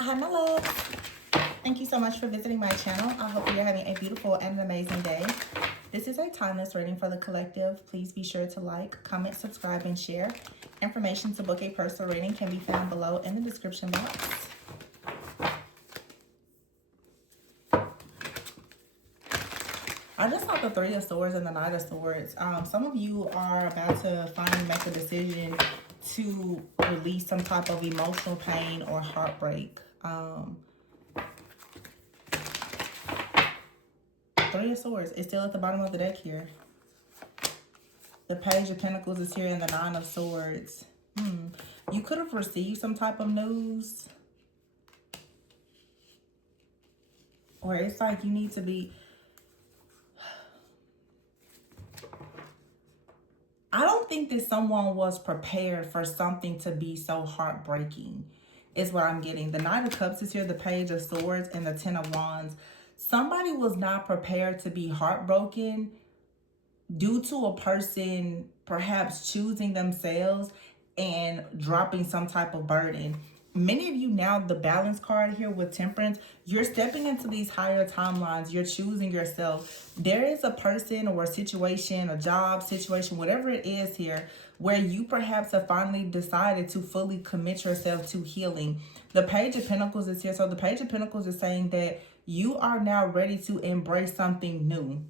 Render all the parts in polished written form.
Hi, my love. Thank you so much for visiting my channel. I hope you're having a beautiful and an amazing day. This is a timeless reading for the collective. Please be sure to like, comment, subscribe, and share. Information to book a personal reading can be found below in the description box. I just saw the Three of Swords and the Knight of Swords. Some of you are about to finally make a decision to release some type of emotional pain or heartbreak. Three of Swords is still at the bottom of the deck here. The Page of Pentacles is here and the Nine of Swords. You could have received some type of news. Or it's like you need to be... I don't think that someone was prepared for something to be so heartbreaking, is what I'm getting. The Knight of Cups is here, the Page of Swords, and the Ten of Wands. Somebody was not prepared to be heartbroken due to a person perhaps choosing themselves and dropping some type of burden. Many of you now, the Balance card here with Temperance, you're stepping into these higher timelines. You're choosing yourself. There is a person or a situation, a job situation, whatever it is here, where you perhaps have finally decided to fully commit yourself to healing. The Page of Pentacles is here. So the Page of Pentacles is saying that you are now ready to embrace something new.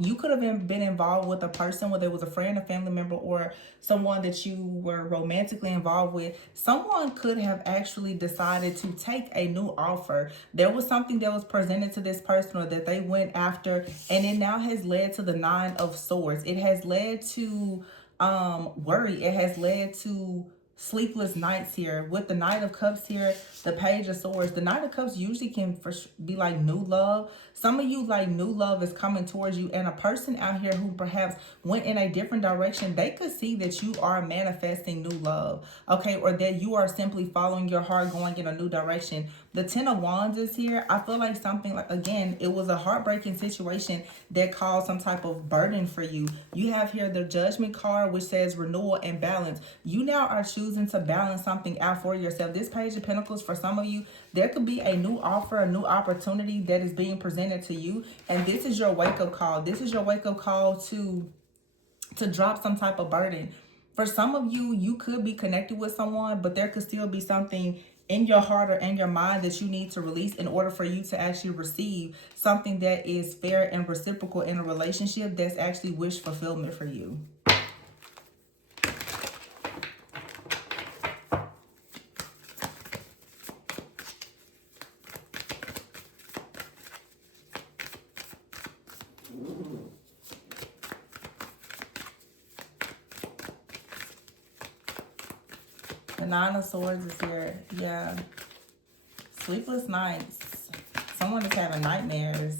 You could have been involved with a person, whether it was a friend, a family member, or someone that you were romantically involved with. Someone could have actually decided to take a new offer. There was something that was presented to this person or that they went after, and it now has led to the Nine of Swords. It has led to worry. It has led to sleepless nights here. With the Knight of Cups here, the Page of Swords. The Knight of Cups usually can be like new love. Some of you, like, new love is coming towards you, and a person out here who perhaps went in a different direction, they could see that you are manifesting new love, okay, or that you are simply following your heart, going in a new direction. The Ten of Wands is here. I feel like something, like, again, it was a heartbreaking situation that caused some type of burden for you. You have here the Judgment card, which says renewal and balance. You now are choosing to balance something out for yourself. This Page of Pentacles, for some of you, there could be a new offer, a new opportunity that is being presented to you, and this is your wake-up call. This is your wake-up call to drop some type of burden. For some of you, you could be connected with someone, but there could still be something in your heart or in your mind that you need to release in order for you to actually receive something that is fair and reciprocal in a relationship that's actually wish fulfillment for you. The Nine of Swords is here. Yeah. Sleepless nights. Someone is having nightmares.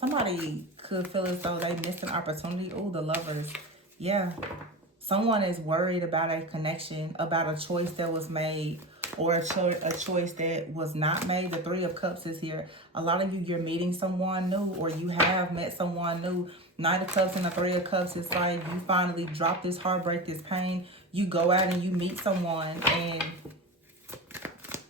Somebody could feel as though they missed an opportunity. Oh, the Lovers. Yeah. Someone is worried about a connection, about a choice that was made, or a choice that was not made. The Three of Cups is here. A lot of you, you're meeting someone new, or you have met someone new. Knight of Cups and the Three of Cups is like you finally drop this heartbreak, this pain. You go out and you meet someone, and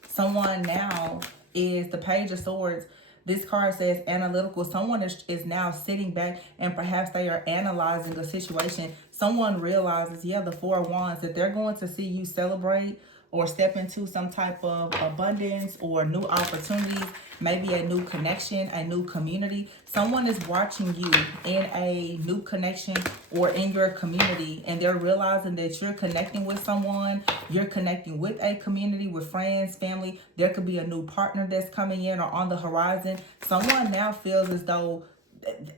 someone now is the Page of Swords. This card says analytical. Someone is now sitting back and perhaps they are analyzing a situation. Someone realizes, yeah, the Four of Wands, that they're going to see you celebrate or step into some type of abundance or new opportunities, maybe a new connection, a new community. Someone is watching you in a new connection or in your community, and they're realizing that you're connecting with someone, you're connecting with a community, with friends, family. There could be a new partner that's coming in or on the horizon. Someone now feels as though,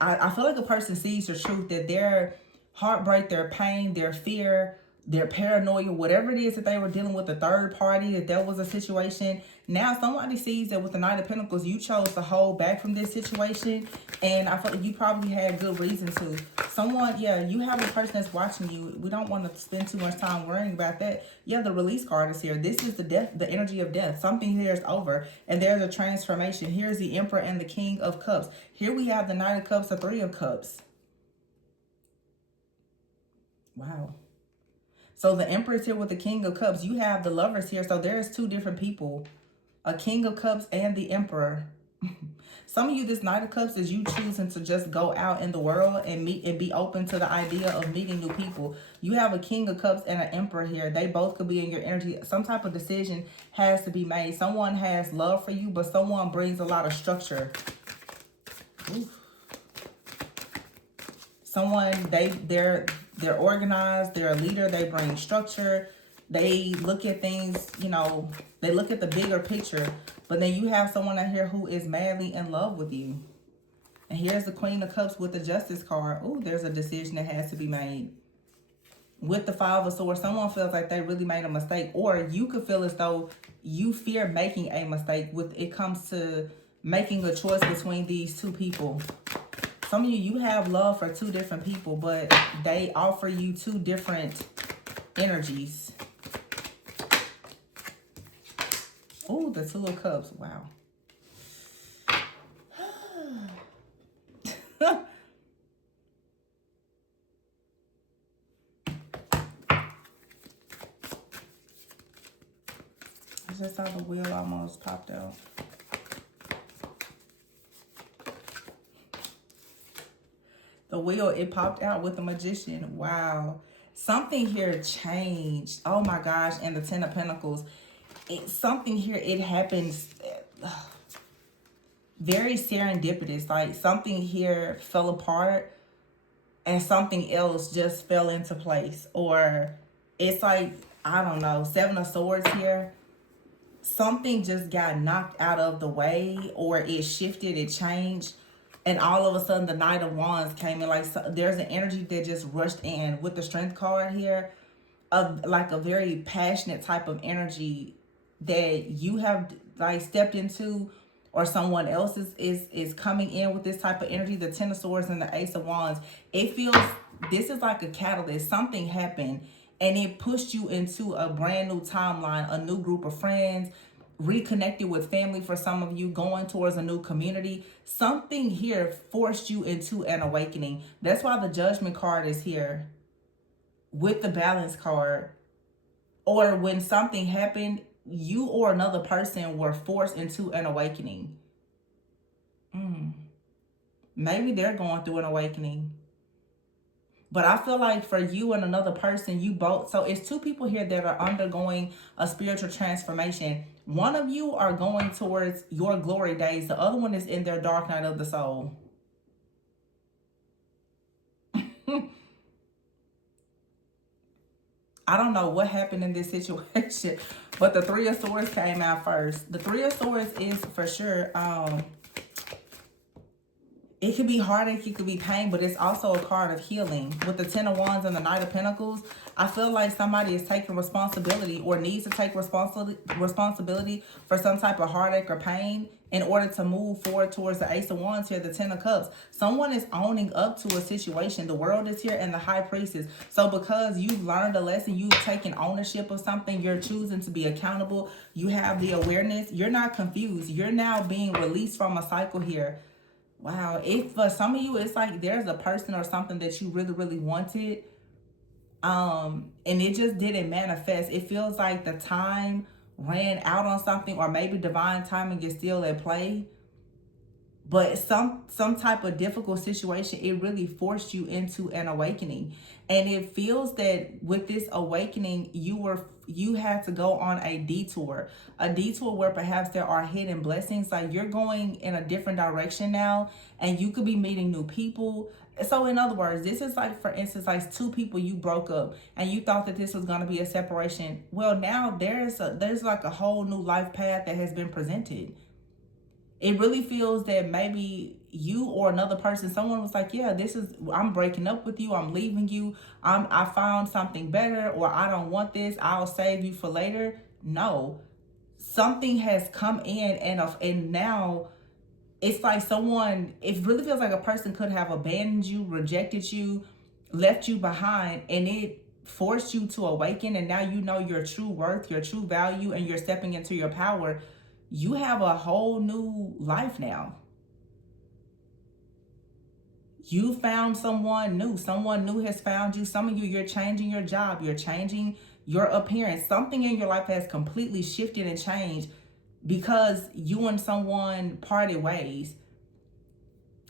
I feel like a person sees the truth, that their heartbreak, their pain, their fear, their paranoia, whatever it is that they were dealing with, a third party, that there was a situation. Now somebody sees that with the Knight of Pentacles, you chose to hold back from this situation, and I feel like you probably had good reason to. Someone, yeah, you have a person that's watching you. We don't want to spend too much time worrying about that. Yeah, the Release card is here. This is the death, the energy of death. Something here is over, and there's a transformation. Here's the Emperor and the King of Cups. Here we have the Knight of Cups, the Three of Cups. Wow. So the Empress here with the King of Cups. You have the Lovers here. So there's two different people. A King of Cups and the Emperor. Some of you, this Knight of Cups is you choosing to just go out in the world and meet and be open to the idea of meeting new people. You have a King of Cups and an Emperor here. They both could be in your energy. Some type of decision has to be made. Someone has love for you, but someone brings a lot of structure. Oof. Someone, they're organized, they're a leader, they bring structure. They look at things, you know, they look at the bigger picture. But then you have someone out here who is madly in love with you. And here's the Queen of Cups with the Justice card. Oh, there's a decision that has to be made. With the Five of Swords, someone feels like they really made a mistake. Or you could feel as though you fear making a mistake when it comes to making a choice between these two people. Some of you, you have love for two different people, but they offer you two different energies. Oh, the Two of Cups. Wow. I just saw the wheel almost popped out. The wheel, it popped out with the Magician. Wow. Something here changed. Oh my gosh. And the Ten of Pentacles. Something here, it happens very serendipitous. Like something here fell apart and something else just fell into place. Or it's like, I don't know, Seven of Swords here. Something just got knocked out of the way, or it shifted, it changed. And all of a sudden, the Knight of Wands came in. Like, so there's an energy that just rushed in with the Strength card here. Of like a very passionate type of energy that you have like stepped into, or someone else is coming in with this type of energy. The Ten of Swords and the Ace of Wands. It feels, this is like a catalyst. Something happened and it pushed you into a brand new timeline, a new group of friends, reconnected with family for some of you, going towards a new community. Something here forced you into an awakening. That's why the Judgment card is here with the Balance card. Or when something happened, you or another person were forced into an awakening. Maybe they're going through an awakening. But I feel like for you and another person, you both, so it's two people here that are undergoing a spiritual transformation. One of you are going towards your glory days. The other one is in their dark night of the soul. I don't know what happened in this situation, but the Three of Swords came out first. The Three of Swords is for sure, it could be heartache, it could be pain, but it's also a card of healing. With the Ten of Wands and the Knight of Pentacles, I feel like somebody is taking responsibility or needs to take responsibility for some type of heartache or pain in order to move forward towards the Ace of Wands here, the Ten of Cups. Someone is owning up to a situation. The World is here and the High Priestess. So because you've learned a lesson, you've taken ownership of something, you're choosing to be accountable, you have the awareness, you're not confused. You're now being released from a cycle here. Wow, for some of you, it's like there's a person or something that you really, really wanted, and it just didn't manifest. It feels like the time ran out on something, or maybe divine timing is still at play. But some type of difficult situation, it really forced you into an awakening. And it feels that with this awakening, you had to go on a detour where perhaps there are hidden blessings. Like you're going in a different direction now, and you could be meeting new people. So in other words, this is like, for instance, like two people you broke up and you thought that this was going to be a separation. Well, now there's like a whole new life path that has been presented. It really feels that maybe you or another person, someone was like, yeah, I'm breaking up with you. I'm leaving you. I found something better, or I don't want this. I'll save you for later. No, something has come in and now it's like it really feels like a person could have abandoned you, rejected you, left you behind, and it forced you to awaken. And now you know your true worth, your true value, and you're stepping into your power. You have a whole new life now. You found someone new. Someone new has found you. Some of you, you're changing your job. You're changing your appearance. Something in your life has completely shifted and changed because you and someone parted ways.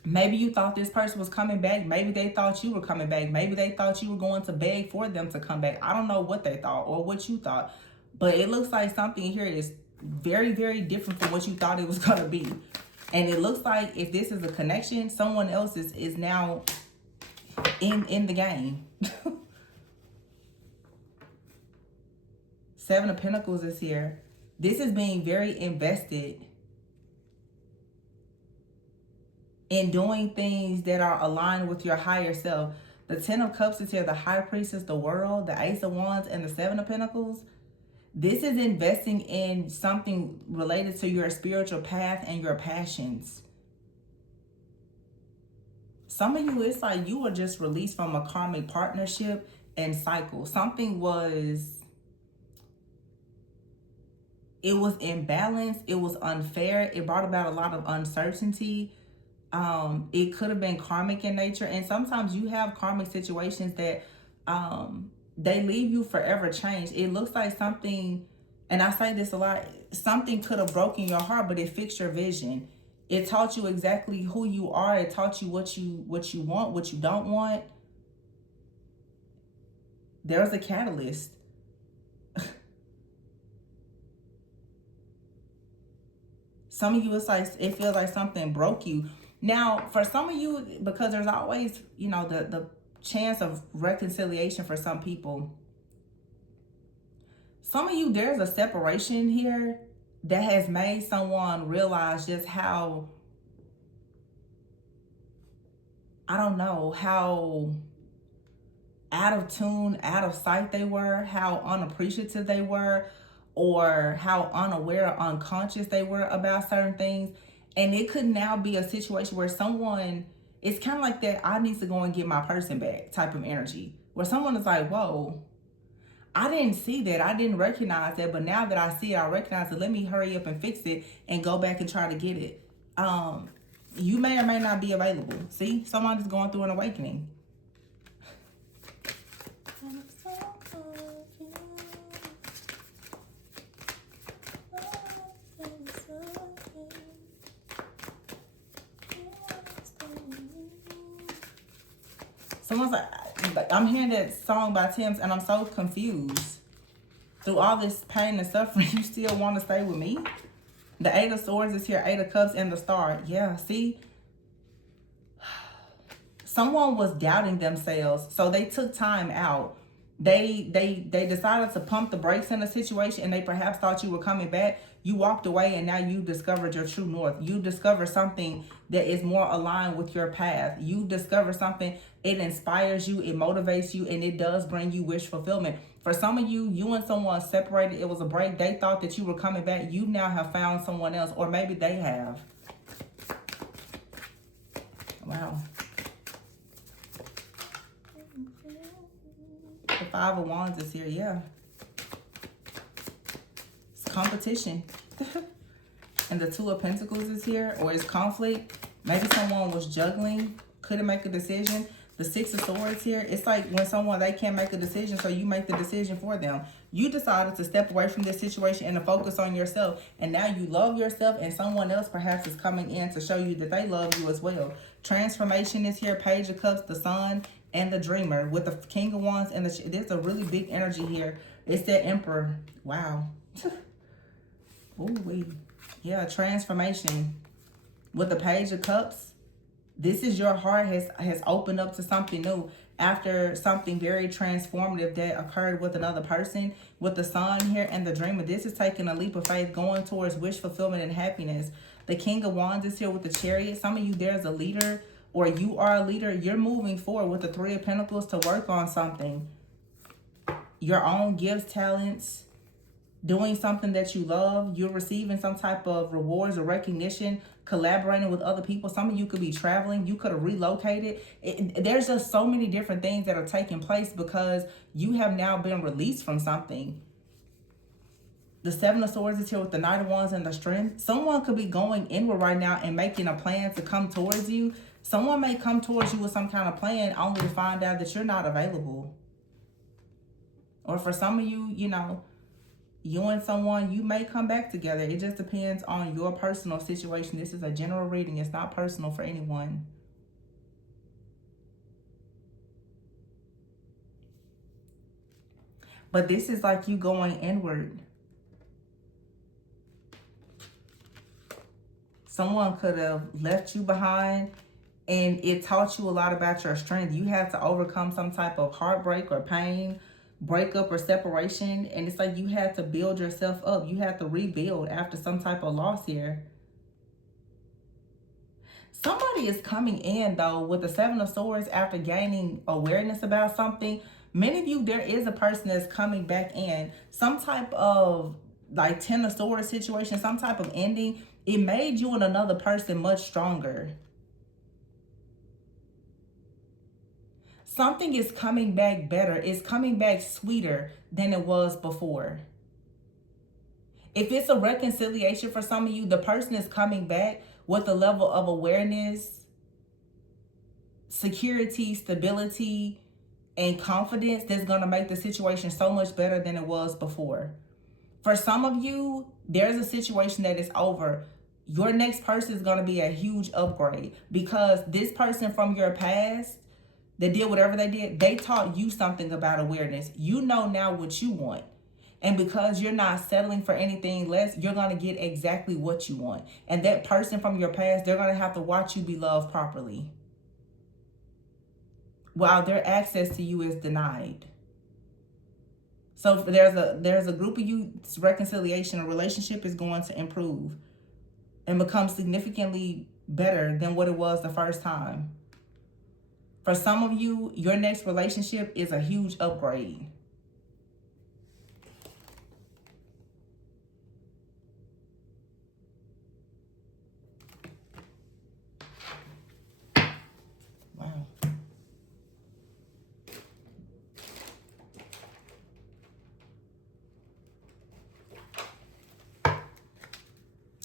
Maybe you thought this person was coming back. Maybe they thought you were coming back. Maybe they thought you were going to beg for them to come back. I don't know what they thought or what you thought. But it looks like something here is very, very different from what you thought it was going to be. And it looks like if this is a connection, someone else is now in the game. 7 of Pentacles is here. This is being very invested in doing things that are aligned with your higher self. The 10 of Cups is here. The High Priestess, the World, the Ace of Wands, and the 7 of Pentacles. This is investing in something related to your spiritual path and your passions. Some of you, it's like you were just released from a karmic partnership and cycle. Something was... it was imbalanced. It was unfair. It brought about a lot of uncertainty. It could have been karmic in nature. And sometimes you have karmic situations that they leave you forever changed. It looks like something, and I say this a lot, something could have broken your heart, but it fixed your vision. It taught you exactly who you are. It taught you what you want, what you don't want. There's a catalyst. Some of you, it's like, it feels like something broke you. Now, for some of you, because there's always, you know, the chance of reconciliation for some people. Some of you, there's a separation here that has made someone realize just how, I don't know, how out of tune, out of sight they were, how unappreciative they were, or how unaware or unconscious they were about certain things. And it could now be a situation where someone, it's kind of like that I need to go and get my person back type of energy. Where someone is like, whoa, I didn't see that. I didn't recognize that. But now that I see it, I recognize it. Let me hurry up and fix it and go back and try to get it. You may or may not be available. See, someone is going through an awakening. Someone's like, I'm hearing that song by Tim's and I'm so confused. Through all this pain and suffering, you still want to stay with me? The 8 of Swords is here, 8 of Cups, and the Star. Yeah, see? Someone was doubting themselves, so they took time out. They decided to pump the brakes in a situation, and they perhaps thought you were coming back. You walked away, and now you discovered your true north. You discovered something that is more aligned with your path. You discover something, it inspires you, it motivates you, and it does bring you wish fulfillment. For some of you, you and someone separated, it was a break. They thought that you were coming back. You now have found someone else, or maybe they have. Wow. The 5 of Wands is here, yeah. It's competition. And the 2 of Pentacles is here, or it's conflict. Maybe someone was juggling, couldn't make a decision. The 6 of Swords here, it's like when someone, they can't make a decision, so you make the decision for them. You decided to step away from this situation and to focus on yourself. And now you love yourself, and someone else perhaps is coming in to show you that they love you as well. Transformation is here, Page of Cups, the Sun, and the Dreamer. With the King of Wands and there's a really big energy here. It's that Emperor. Wow. Ooh-wee. Yeah, transformation. With the Page of Cups, this is your heart has opened up to something new after something very transformative that occurred with another person. With the Sun here and the Dreamer, this is taking a leap of faith, going towards wish fulfillment and happiness. The King of Wands is here with the Chariot. Some of you, there's a leader, or you are a leader. You're moving forward with the 3 of Pentacles to work on something. Your own gifts, talents, doing something that you love. You're receiving some type of rewards or recognition, collaborating with other people. Some of you could be traveling. You could have relocated. There's just so many different things that are taking place because you have now been released from something. The 7 of Swords is here with the Knight of Wands and the Strength. Someone could be going inward right now and making a plan to come towards you. Someone may come towards you with some kind of plan only to find out that you're not available. Or for some of you, you know, you and someone, you may come back together. It just depends on your personal situation. This is a general reading. It's not personal for anyone. But this is like you going inward. Someone could have left you behind, and it taught you a lot about your strength. You had to overcome some type of heartbreak or pain, breakup or separation. And it's like you had to build yourself up. You had to rebuild after some type of loss here. Somebody is coming in, though, with the Seven of Swords after gaining awareness about something. Many of you, there is a person that's coming back in. Some type of like Ten of Swords situation, some type of ending. It made you and another person much stronger. Something is coming back better. It's coming back sweeter than it was before. If it's a reconciliation for some of you, the person is coming back with a level of awareness, security, stability, and confidence that's going to make the situation so much better than it was before. For some of you, there's a situation that is over. Your next person is going to be a huge upgrade because this person from your past that did whatever they did, they taught you something about awareness. You know now what you want. And because you're not settling for anything less, you're going to get exactly what you want. And that person from your past, they're going to have to watch you be loved properly, while their access to you is denied. So there's a group of you, reconciliation, a relationship is going to improve and become significantly better than what it was the first time. For some of you, your next relationship is a huge upgrade. Wow.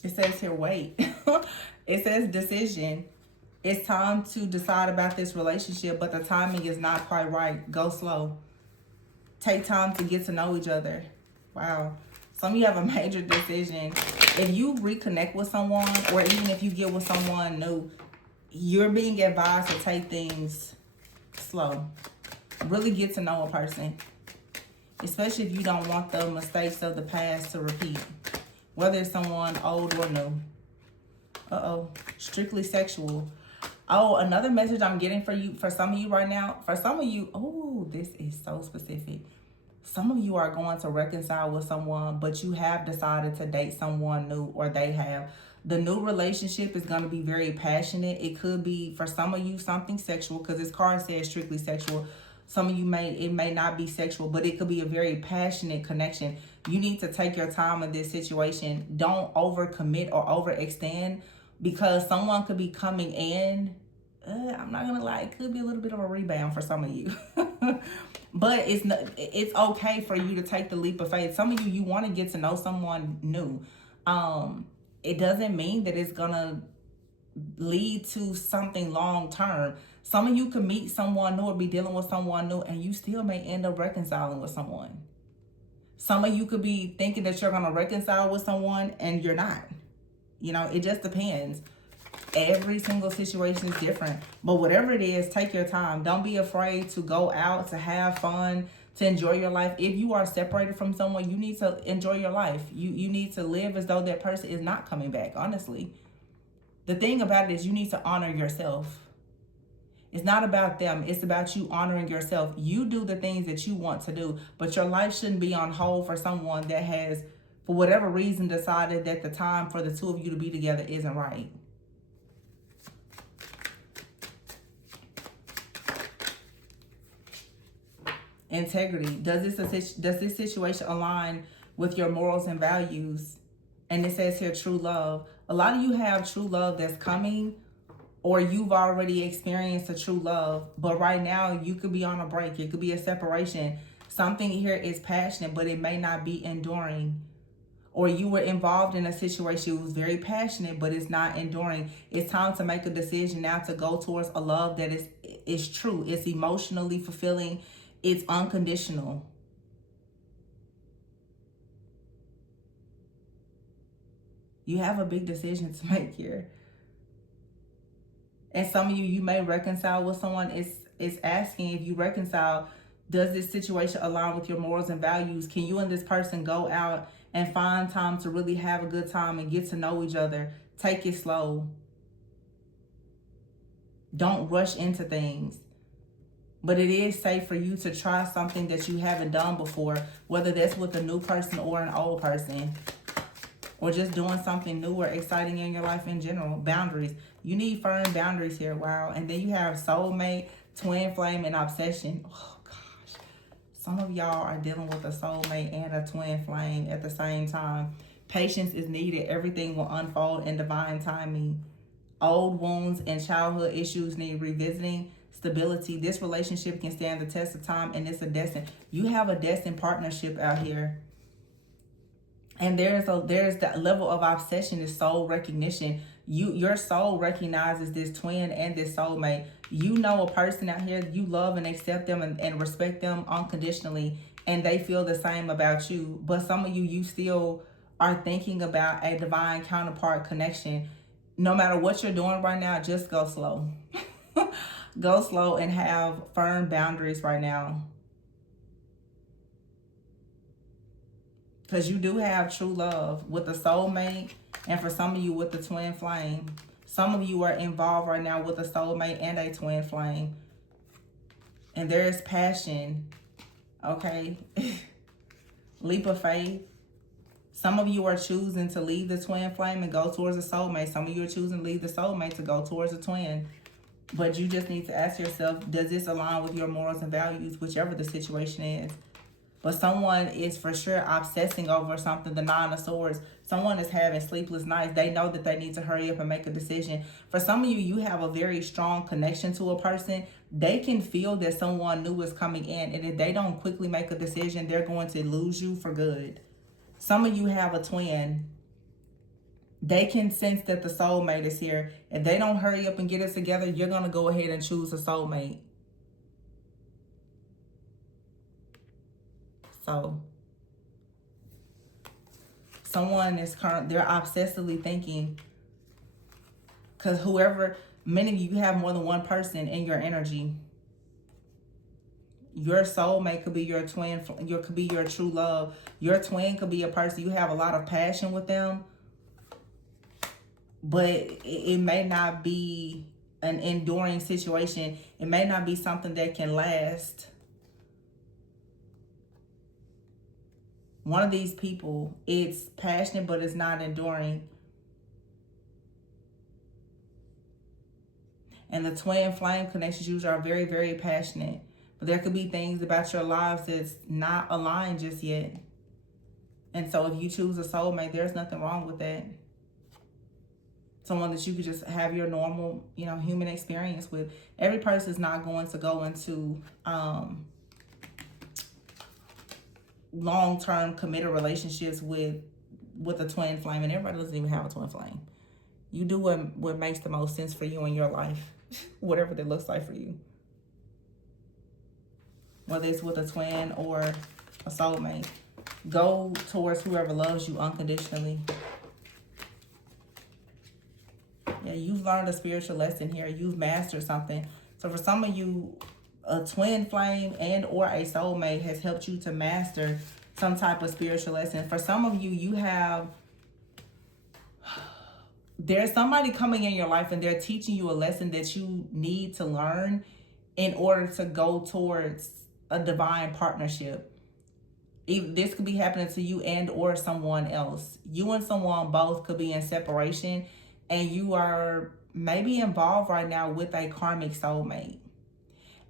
It says here, wait. It says decision. It's time to decide about this relationship, but the timing is not quite right. Go slow. Take time to get to know each other. Wow. Some of you have a major decision. If you reconnect with someone, or even if you get with someone new, you're being advised to take things slow. Really get to know a person. Especially if you don't want the mistakes of the past to repeat. Whether it's someone old or new. Uh-oh. Strictly sexual. Oh, another message I'm getting for some of you right now. For some of you, oh, this is so specific. Some of you are going to reconcile with someone, but you have decided to date someone new, or they have. The new relationship is going to be very passionate. It could be, for some of you, something sexual, because this card says strictly sexual. Some of you it may not be sexual, but it could be a very passionate connection. You need to take your time in this situation. Don't overcommit or overextend, because someone could be coming in. I'm not gonna lie, it could be a little bit of a rebound for some of you. But it's okay for you to take the leap of faith. Some of you want to get to know someone new. It doesn't mean that it's gonna lead to something long term. Some of you could meet someone new or be dealing with someone new, and you still may end up reconciling with someone. Some of you could be thinking that you're gonna reconcile with someone, and you're not. You know, it just depends. Every single situation is different. But whatever it is, take your time. Don't be afraid to go out, to have fun, to enjoy your life. If you are separated from someone, you need to enjoy your life. You need to live as though that person is not coming back, honestly. The thing about it is you need to honor yourself. It's not about them. It's about you honoring yourself. You do the things that you want to do, but your life shouldn't be on hold for someone that has, for whatever reason, decided that the time for the two of you to be together isn't right. Integrity. Does this situation align with your morals and values? And it says here, true love. A lot of you have true love that's coming, or you've already experienced a true love, but right now you could be on a break. It could be a separation. Something here is passionate, but it may not be enduring. or you were involved in a situation that was very passionate, but it's not enduring. It's time to make a decision now to go towards a love that is true. It's emotionally fulfilling. It's unconditional. You have a big decision to make here. And some of you may reconcile with someone. It's asking, if you reconcile, does this situation align with your morals and values? Can you and this person go out and find time to really have a good time and get to know each other? Take it slow. Don't rush into things. But it is safe for you to try something that you haven't done before, whether that's with a new person or an old person, or just doing something new or exciting in your life in general. Boundaries. You need firm boundaries here. Wow. And then you have soulmate, twin flame, and obsession. Oh, gosh. Some of y'all are dealing with a soulmate and a twin flame at the same time. Patience is needed. Everything will unfold in divine timing. Old wounds and childhood issues need revisiting. Stability. This relationship can stand the test of time, and it's a destined. You have a destined partnership out here. And there's that level of obsession, is soul recognition. Your soul recognizes this twin and this soulmate. You know a person out here, you love and accept them and respect them unconditionally, and they feel the same about you. But some of you still are thinking about a divine counterpart connection. No matter what you're doing right now, just go slow. Go slow and have firm boundaries right now. Because you do have true love with the soulmate, and for some of you with the twin flame. Some of you are involved right now with a soulmate and a twin flame. And there is passion, okay? Leap of faith. Some of you are choosing to leave the twin flame and go towards a soulmate. Some of you are choosing to leave the soulmate to go towards a twin. But you just need to ask yourself, does this align with your morals and values, whichever the situation is? But someone is for sure obsessing over something, the Nine of Swords. Someone is having sleepless nights. They know that they need to hurry up and make a decision. For some of you, you have a very strong connection to a person. They can feel that someone new is coming in. And if they don't quickly make a decision, they're going to lose you for good. Some of you have a twin. They can sense that the soulmate is here. If they don't hurry up and get it together, you're going to go ahead and choose a soulmate. So someone is they're obsessively thinking, because many of you have more than one person in your energy. Your soulmate could be your twin, could be your true love. Your twin could be a person you have a lot of passion with them, but it may not be an enduring situation. It may not be something that can last. One of these people, it's passionate, but it's not enduring. And the twin flame connections usually are very, very passionate. But there could be things about your lives that's not aligned just yet. And so if you choose a soulmate, there's nothing wrong with that. Someone that you could just have your normal, human experience with. Every person is not going to go into long-term committed relationships with a twin flame, and everybody doesn't even have a twin flame. You do what makes the most sense for you in your life, whatever that looks like for you, whether it's with a twin or a soulmate. Go towards whoever loves you unconditionally. Yeah, you've learned a spiritual lesson here. You've mastered something. So for some of you, a twin flame and or a soulmate has helped you to master some type of spiritual lesson. For some of you, there's somebody coming in your life and they're teaching you a lesson that you need to learn in order to go towards a divine partnership. This could be happening to you and or someone else. You and someone both could be in separation, and you are maybe involved right now with a karmic soulmate.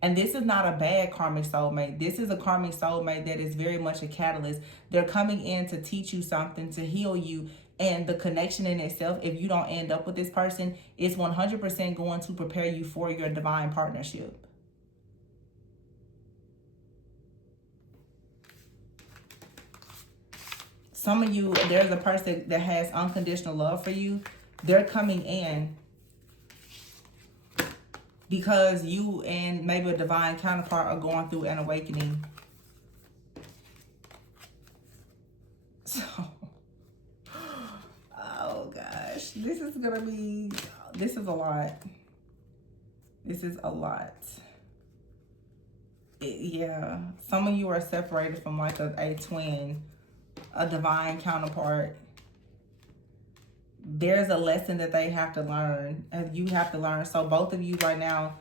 And this is not a bad karmic soulmate. This is a karmic soulmate that is very much a catalyst. They're coming in to teach you something, to heal you. And the connection in itself, if you don't end up with this person, is 100% going to prepare you for your divine partnership. Some of you, there's a person that has unconditional love for you. They're coming in because you and maybe a divine counterpart are going through an awakening. So, oh gosh, this is a lot. This is a lot. Yeah, some of you are separated from like a twin, a divine counterpart. There's a lesson that they have to learn, and you have to learn. So both of you right now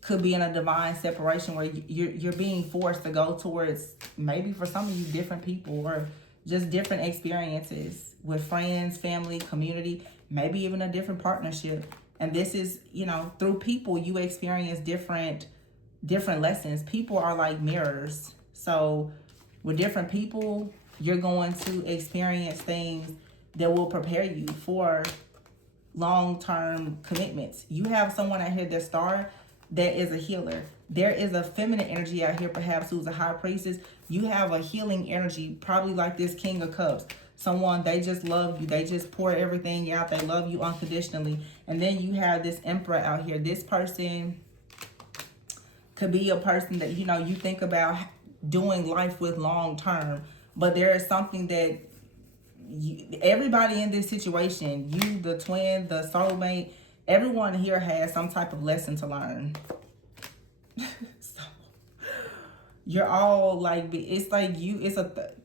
could be in a divine separation where you're being forced to go towards, maybe for some of you, different people or just different experiences with friends, family, community, maybe even a different partnership. And this is, you know, through people you experience different lessons. People are like mirrors. So with different people, you're going to experience things that will prepare you for long-term commitments. You have someone out here, their star, that is a healer. There is a feminine energy out here, perhaps, who's a high priestess. You have a healing energy, probably like this King of Cups. Someone, they just love you. They just pour everything out. They love you unconditionally. And then you have this Emperor out here. This person could be a person that, you know, you think about doing life with long term. But there is something that everybody in this situation, you, the twin, the soulmate, everyone here has some type of lesson to learn. So you're all like, it's like it's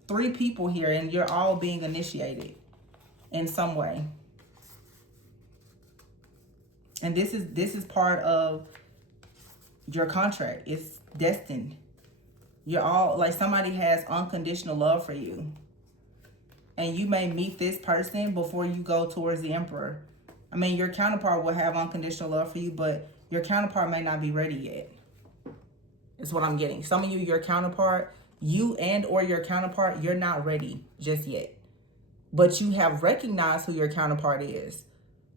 three people here, and you're all being initiated in some way. And this is part of your contract. It's destined. You're all like, somebody has unconditional love for you. And you may meet this person before you go towards the Emperor. I mean, your counterpart will have unconditional love for you, but your counterpart may not be ready yet. Is what I'm getting. Some of you, your counterpart, you and or your counterpart, you're not ready just yet. But you have recognized who your counterpart is.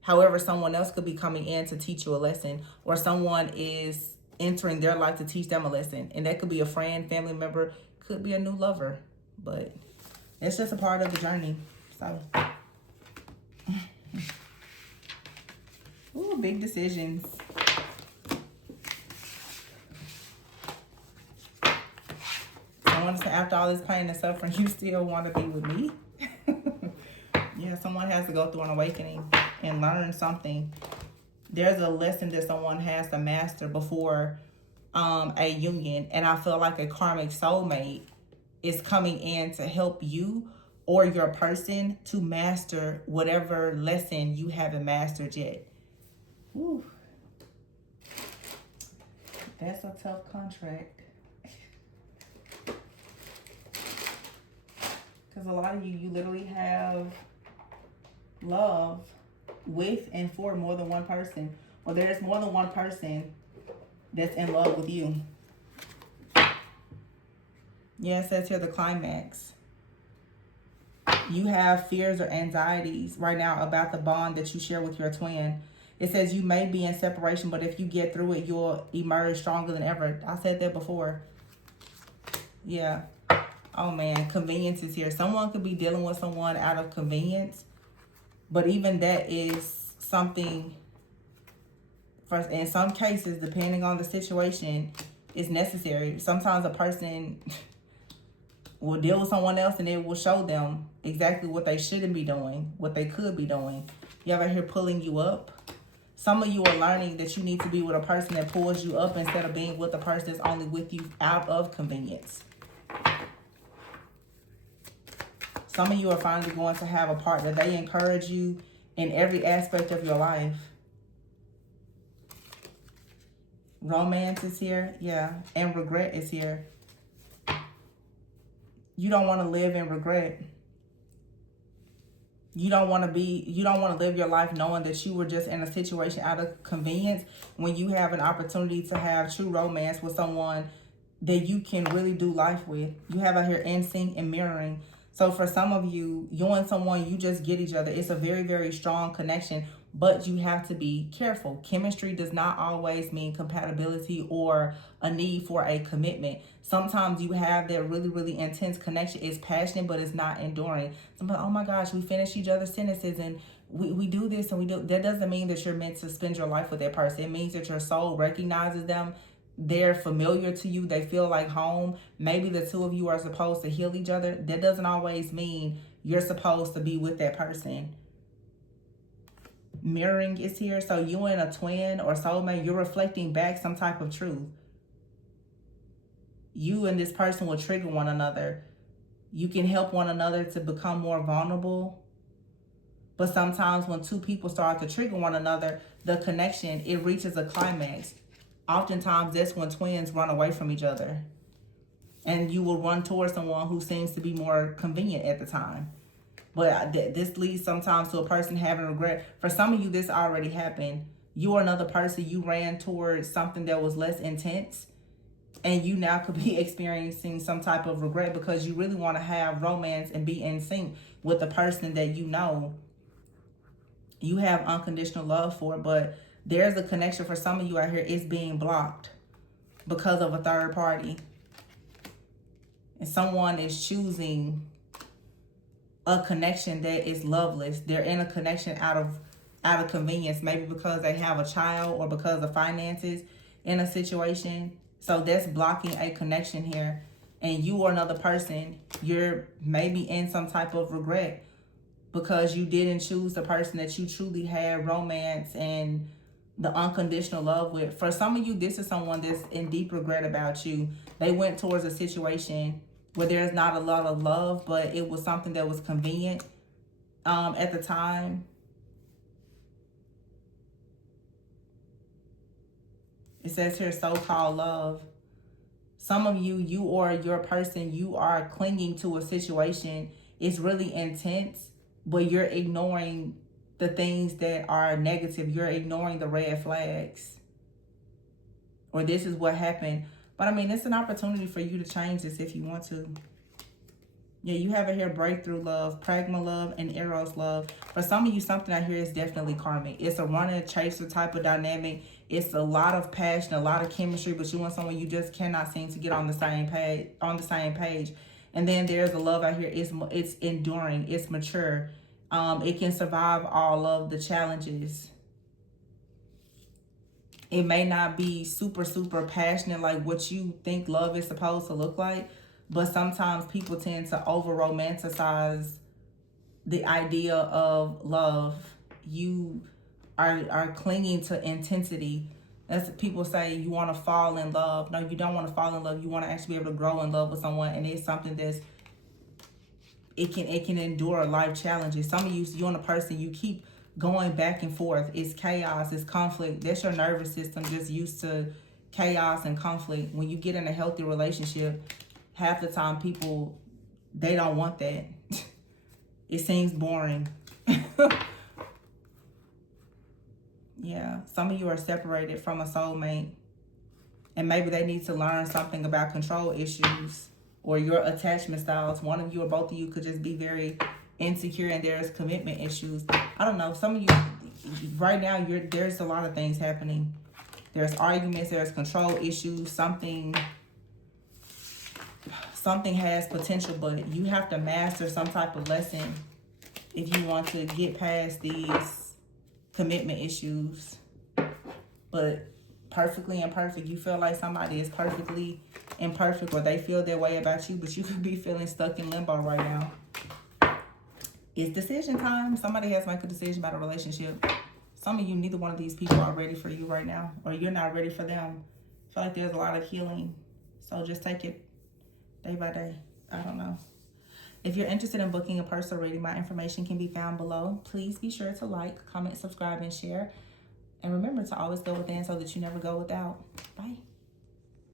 However, someone else could be coming in to teach you a lesson, or someone is entering their life to teach them a lesson. And that could be a friend, family member, could be a new lover. But it's just a part of the journey. So, ooh, big decisions. Someone said, after all this pain and suffering, you still want to be with me? Yeah, someone has to go through an awakening and learn something. There's a lesson that someone has to master before a union. And I feel like a karmic soulmate is coming in to help you or your person to master whatever lesson you haven't mastered yet. Whew. That's a tough contract. Because a lot of you literally have love with and for more than one person. Or there's more than one person that's in love with you. Yeah, it says here the climax. You have fears or anxieties right now about the bond that you share with your twin. It says you may be in separation, but if you get through it, you'll emerge stronger than ever. I said that before. Yeah. Oh man, convenience is here. Someone could be dealing with someone out of convenience, but even that is something, in some cases, depending on the situation, is necessary. Sometimes a person will deal with someone else and it will show them exactly what they shouldn't be doing, what they could be doing. You ever hear pulling you up? Some of you are learning that you need to be with a person that pulls you up instead of being with a person that's only with you out of convenience. Some of you are finally going to have a partner. They encourage you in every aspect of your life. Romance is here, yeah, and regret is here. You don't want to live in regret. You don't want to live your life knowing that you were just in a situation out of convenience when you have an opportunity to have true romance with someone that you can really do life with. You have out here instinct and mirroring. So for some of you, you and someone, you just get each other. It's a very, very strong connection, but you have to be careful. Chemistry does not always mean compatibility or a need for a commitment. Sometimes you have that really, really intense connection. It's passionate, but it's not enduring. Sometimes, oh my gosh, we finish each other's sentences and we do this and we do. That doesn't mean that you're meant to spend your life with that person. It means that your soul recognizes them. They're familiar to you. They feel like home. Maybe the two of you are supposed to heal each other. That doesn't always mean you're supposed to be with that person. Mirroring is here. So you and a twin or soulmate, you're reflecting back some type of truth. You and this person will trigger one another. You can help one another to become more vulnerable. But sometimes when two people start to trigger one another, the connection, it reaches a climax. Oftentimes, that's when twins run away from each other. And you will run towards someone who seems to be more convenient at the time. But this leads sometimes to a person having regret. For some of you, this already happened. You or another person, you ran towards something that was less intense. And you now could be experiencing some type of regret because you really want to have romance and be in sync with the person that you know you have unconditional love for. But there's a connection for some of you out here. It's being blocked because of a third party. And someone is choosing a connection that is loveless. They're in a connection out of convenience. Maybe because they have a child or because of finances in a situation. So that's blocking a connection here. And you or another person, you're maybe in some type of regret because you didn't choose the person that you truly had romance and the unconditional love with. For some of you, this is someone that's in deep regret about you. They went towards a situation where there's not a lot of love, but it was something that was convenient at the time. It says here, so-called love. Some of you, you or your person, you are clinging to a situation. It's really intense, but you're ignoring the things that are negative. You're ignoring the red flags. Or this is what happened. But I mean, it's an opportunity for you to change this if you want to. Yeah, you have it here, breakthrough love, pragma love, and eros love. For some of you, something out here is definitely karmic. It's a runner, chaser type of dynamic. It's a lot of passion, a lot of chemistry, but you want someone you just cannot seem to get on the same page. And then there's a love out here. It's enduring. It's mature. It can survive all of the challenges. It may not be super, super passionate like what you think love is supposed to look like. But sometimes people tend to over-romanticize the idea of love. You are clinging to intensity. As people say, you want to fall in love. No, you don't want to fall in love. You want to actually be able to grow in love with someone. And it's something that's, it can endure life challenges. Some of you and a person, you keep going back and forth. It's chaos, it's conflict. That's your nervous system just used to chaos and conflict. When you get in a healthy relationship, half the time people, they don't want that. It seems boring. Yeah, some of you are separated from a soulmate. And maybe they need to learn something about control issues or your attachment styles. One of you or both of you could just be very insecure and there's commitment issues. I don't know. Some of you, right now, there's a lot of things happening. There's arguments, there's control issues, something has potential, but you have to master some type of lesson if you want to get past these commitment issues. But perfectly imperfect, you feel like somebody is perfectly imperfect or they feel their way about you, but you could be feeling stuck in limbo right now. It's decision time. Somebody has to make a decision about a relationship. Some of you, neither one of these people are ready for you right now, or you're not ready for them. I feel like there's a lot of healing. So just take it day by day. I don't know. If you're interested in booking a personal reading, my information can be found below. Please be sure to like, comment, subscribe, and share. And remember to always go within so that you never go without. Bye.